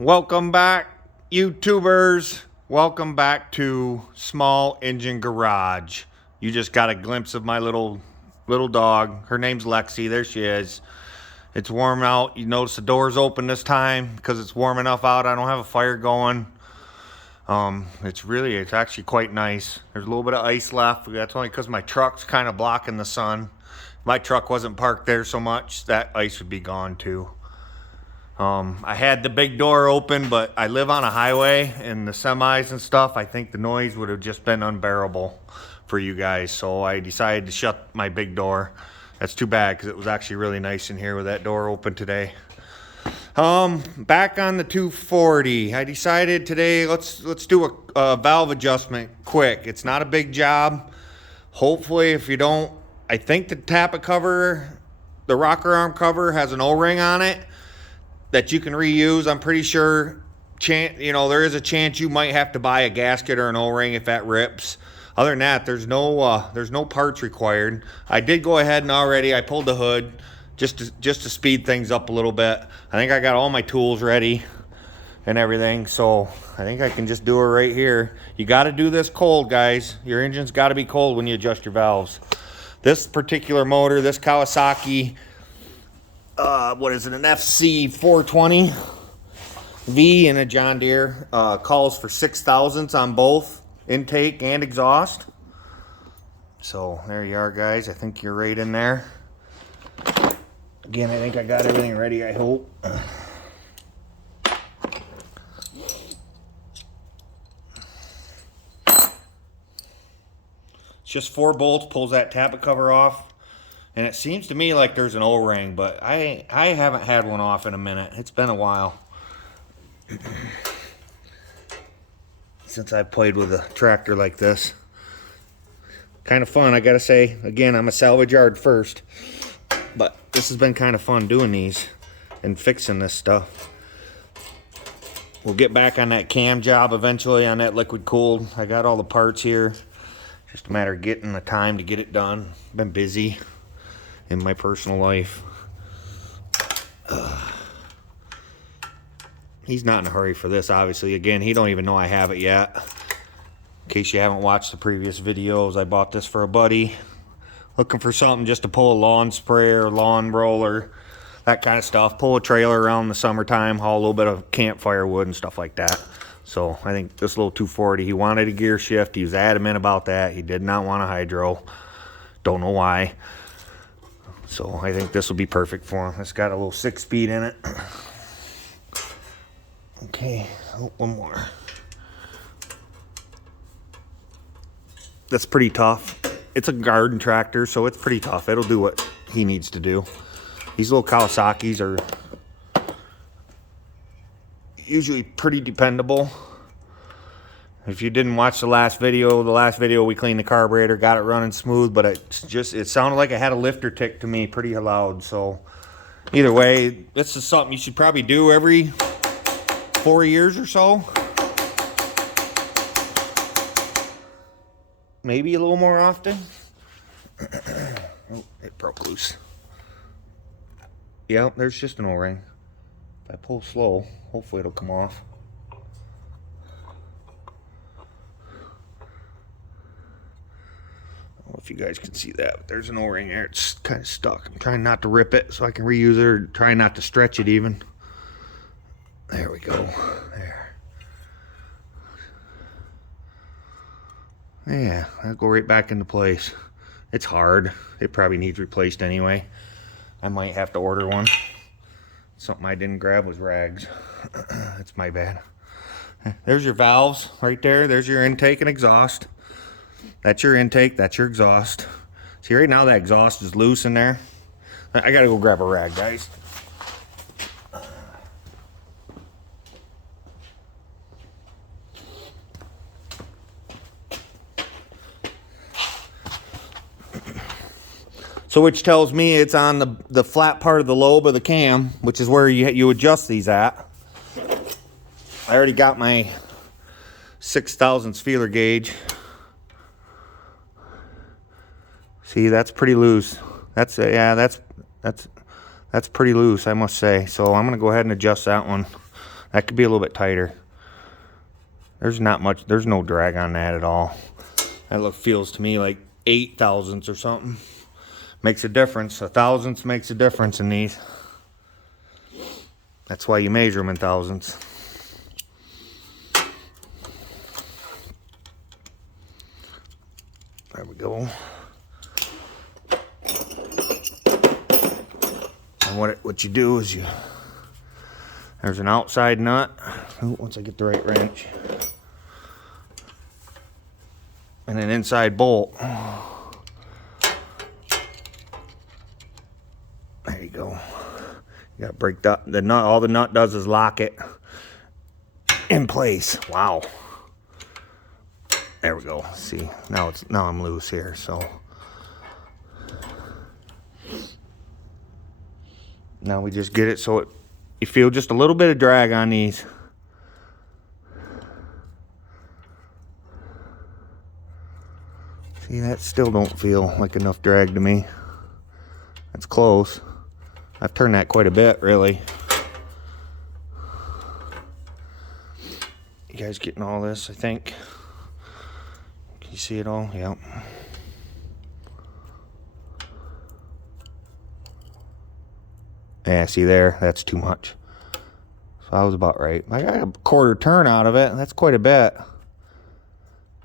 Welcome back, YouTubers. Welcome back to Small Engine Garage. You just got a glimpse of my little dog. Her name's Lexi. There she is. It's warm out. You notice the door's open this time because it's warm enough out. I don't have a fire going. It's actually quite nice. There's a little bit of ice left. That's only because my truck's kind of blocking the sun. If my truck wasn't parked there so much, that ice would be gone too. I had the big door open, but I live on a highway and the semis and stuff, I think the noise would have just been unbearable for you guys. So I decided to shut my big door. That's too bad because it was actually really nice in here with that door open today. Back on the 240, I decided today let's do a valve adjustment quick. It's not a big job. Hopefully, if you don't, I think the tappet cover, the rocker arm cover has an O-ring on it that you can reuse. I'm pretty sure, there is a chance you might have to buy a gasket or an O-ring if that rips. Other than that, there's no parts required. I did go ahead and I pulled the hood just to speed things up a little bit. I think I got all my tools ready and everything, so I think I can just do it right here. You got to do this cold, guys. Your engine's got to be cold when you adjust your valves. This particular motor, this Kawasaki, what is it, an FC 420 V and a John Deere, calls for 6 thousandths on both intake and exhaust. So there you are, guys. I think you're right in there. Again, I think I got everything ready, I hope. It's just 4 bolts, pulls that tappet cover off. And it seems to me like there's an O-ring, but I haven't had one off in a minute. It's been a while since I played with a tractor like this. Kind of fun, I gotta say. Again, I'm a salvage yard first, but this has been kind of fun doing these and fixing this stuff. We'll get back on that cam job eventually on that liquid cooled. I got all the parts here. Just a matter of getting the time to get it done. Been busy in my personal life. He's not in a hurry for this, obviously. Again, he don't even know I have it yet. In case you haven't watched the previous videos, I bought this for a buddy. Looking for something just to pull a lawn sprayer, lawn roller, that kind of stuff. Pull a trailer around the summertime, haul a little bit of campfire wood and stuff like that. So I think this little 240, he wanted a gear shift. He was adamant about that. He did not want a hydro. Don't know why. So I think this will be perfect for him. It's got a little 6-speed in it. Okay, one more. That's pretty tough. It's a garden tractor, so it's pretty tough. It'll do what he needs to do. These little Kawasaki's are usually pretty dependable. If you didn't watch the last video we cleaned the carburetor, got it running smooth, but it sounded like it had a lifter tick to me pretty loud. So either way, this is something you should probably do every 4 years or so. Maybe a little more often. Oh, it broke loose. Yeah, there's just an O-ring. If I pull slow, hopefully it'll come off. I don't know if you guys can see that, but there's an O-ring there. It's kind of stuck. I'm trying not to rip it so I can reuse it, or trying not to stretch it even. There we go. There. Yeah, that'll go right back into place. It's hard. It probably needs replaced anyway. I might have to order one. Something I didn't grab was rags. That's my bad. There's your valves right there. There's your intake and exhaust. That's your intake. That's your exhaust. See, right now that exhaust is loose in there. I gotta go grab a rag, guys. So which tells me it's on the flat part of the lobe of the cam, which is where you adjust these at. I already got my 6 thousandths feeler gauge. See, that's pretty loose. That's pretty loose, I must say. So I'm gonna go ahead and adjust that one. That could be a little bit tighter. There's not much, there's no drag on that at all. That feels to me like 8 thousandths or something. Makes a difference. A thousandth makes a difference in these. That's why you measure them in thousandths. There we go. And what you do is there's an outside nut. Ooh, once I get the right wrench. And an inside bolt. There you go. You gotta break that. The nut. All the nut does is lock it in place. Wow. There we go. See, now I'm loose here. So now we just get it so you feel just a little bit of drag on these. See, that still don't feel like enough drag to me. That's close. I've turned that quite a bit, really. You guys getting all this, I think? Can you see it all? Yep. Yeah, see there? That's too much. So I was about right. I got a quarter turn out of it. That's quite a bit.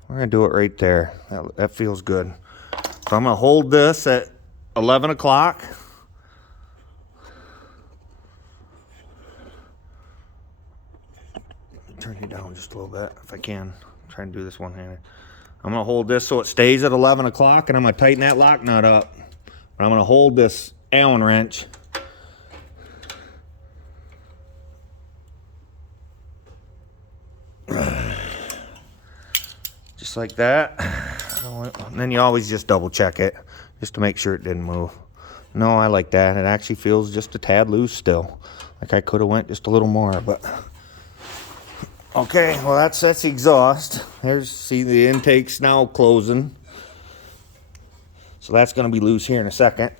We're going to do it right there. That feels good. So I'm going to hold this at 11 o'clock. Turn you down just a little bit if I can. I'm trying to do this one-handed. I'm going to hold this so it stays at 11 o'clock, and I'm going to tighten that lock nut up. But I'm going to hold this Allen wrench. Just like that. And then you always just double check it just to make sure it didn't move. No, I like that. It actually feels just a tad loose still. Like I could have went just a little more, but okay, well that's the exhaust. See the intake's now closing. So that's gonna be loose here in a second.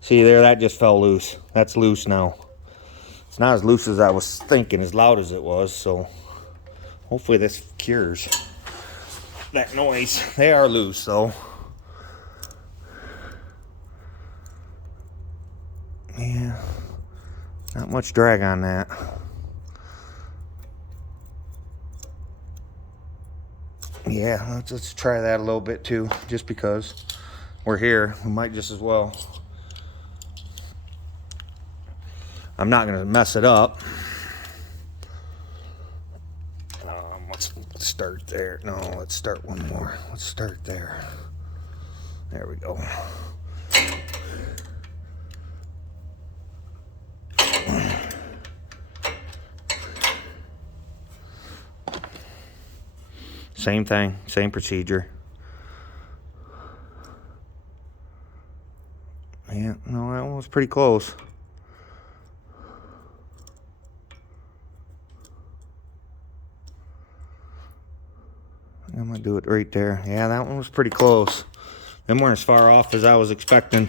See there, that just fell loose. That's loose now. It's not as loose as I was thinking, as loud as it was, so hopefully this cures that noise. They are loose though. Yeah, not much drag on that. Yeah, let's try that a little bit too, just because we're here. We might just as well. I'm not gonna mess it up. Let's start there. No, let's start one more. Let's start there. There we go. Same thing, same procedure. Yeah, no, that one was pretty close. I'm gonna do it right there. Yeah, that one was pretty close. Them weren't as far off as I was expecting,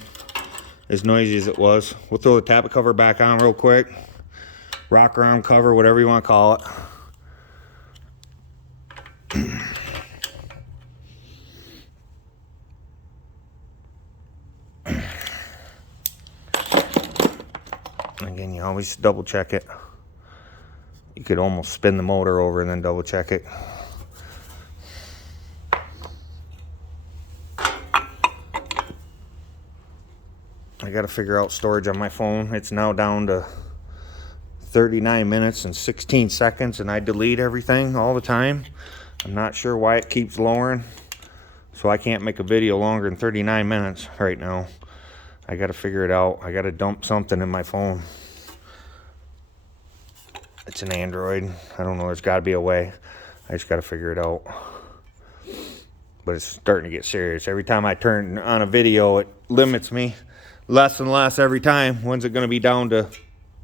as noisy as it was. We'll throw the tappet cover back on real quick. Rock around cover, whatever you want to call it. Again, you always double check it. You could almost spin the motor over and then double check it. I got to figure out storage on my phone. It's now down to 39 minutes and 16 seconds, and I delete everything all the time. I'm not sure why it keeps lowering, so I can't make a video longer than 39 minutes right now. I got to figure it out. I got to dump something in my phone. It's an Android. I don't know. There's got to be a way. I just got to figure it out. But it's starting to get serious. Every time I turn on a video, it limits me less and less every time. When's it going to be down to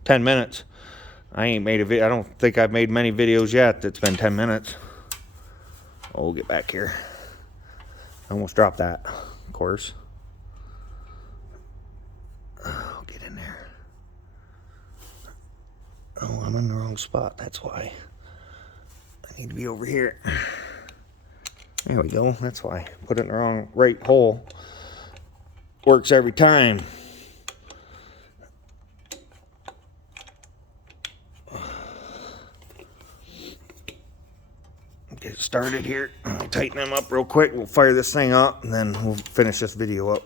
10 minutes? I ain't made a video. I don't think I've made many videos yet that's been 10 minutes. Oh, we'll get back here. I almost dropped that, of course. Oh, get in there. Oh, I'm in the wrong spot. That's why. I need to be over here. There we go. That's why. Put it in the wrong right hole. Works every time. Get started here. Tighten them up real quick. We'll fire this thing up and then we'll finish this video up.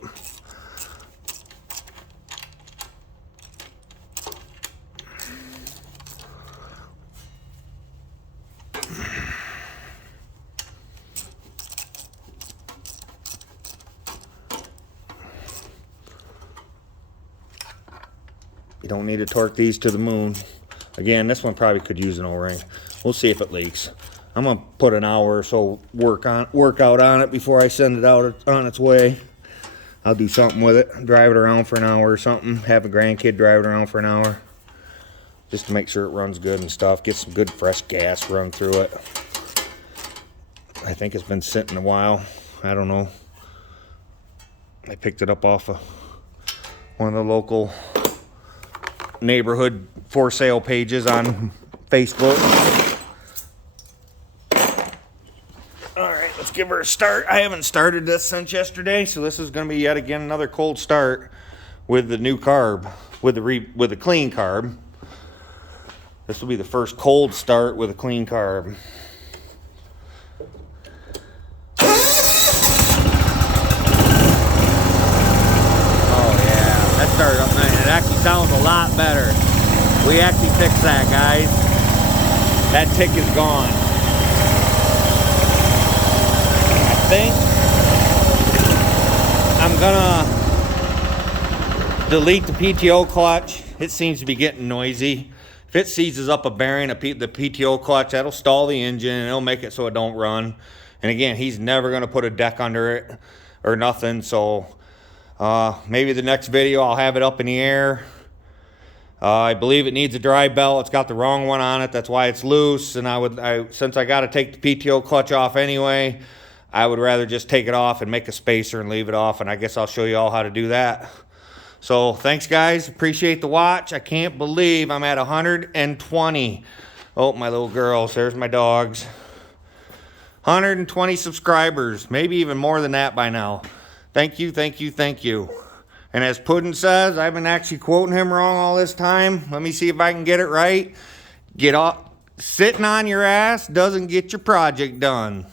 You don't need to torque these to the moon. Again, this one probably could use an O-ring. We'll see if it leaks. I'm gonna put an hour or so work out on it before I send it out on its way. I'll do something with it, drive it around for an hour or something, have a grandkid drive it around for an hour, just to make sure it runs good and stuff. Get some good fresh gas run through it. I think it's been sitting a while. I don't know. I picked it up off of one of the local neighborhood for sale pages on Facebook. Alright, let's give her a start. I haven't started this since yesterday, so this is going to be yet again another cold start with the new carb, with the clean carb. This will be the first cold start with a clean carb. That started up nice. It actually sounds a lot better. We actually fixed that, guys. That tick is gone. I think I'm gonna delete the PTO clutch. It seems to be getting noisy. If it seizes up a bearing, the PTO clutch, that'll stall the engine and it'll make it so it don't run. And again, he's never gonna put a deck under it or nothing, so maybe the next video I'll have it up in the air. I believe it needs a dry belt. It's got the wrong one on it. That's why it's loose. And since I got to take the PTO clutch off anyway, I would rather just take it off and make a spacer and leave it off. And I guess I'll show you all how to do that. So thanks, guys. Appreciate the watch. I can't believe I'm at 120. Oh, my little girls. There's my dogs. 120 subscribers. Maybe even more than that by now. Thank you, thank you, thank you. And as Puddin says, I've been actually quoting him wrong all this time. Let me see if I can get it right. Sitting on your ass doesn't get your project done.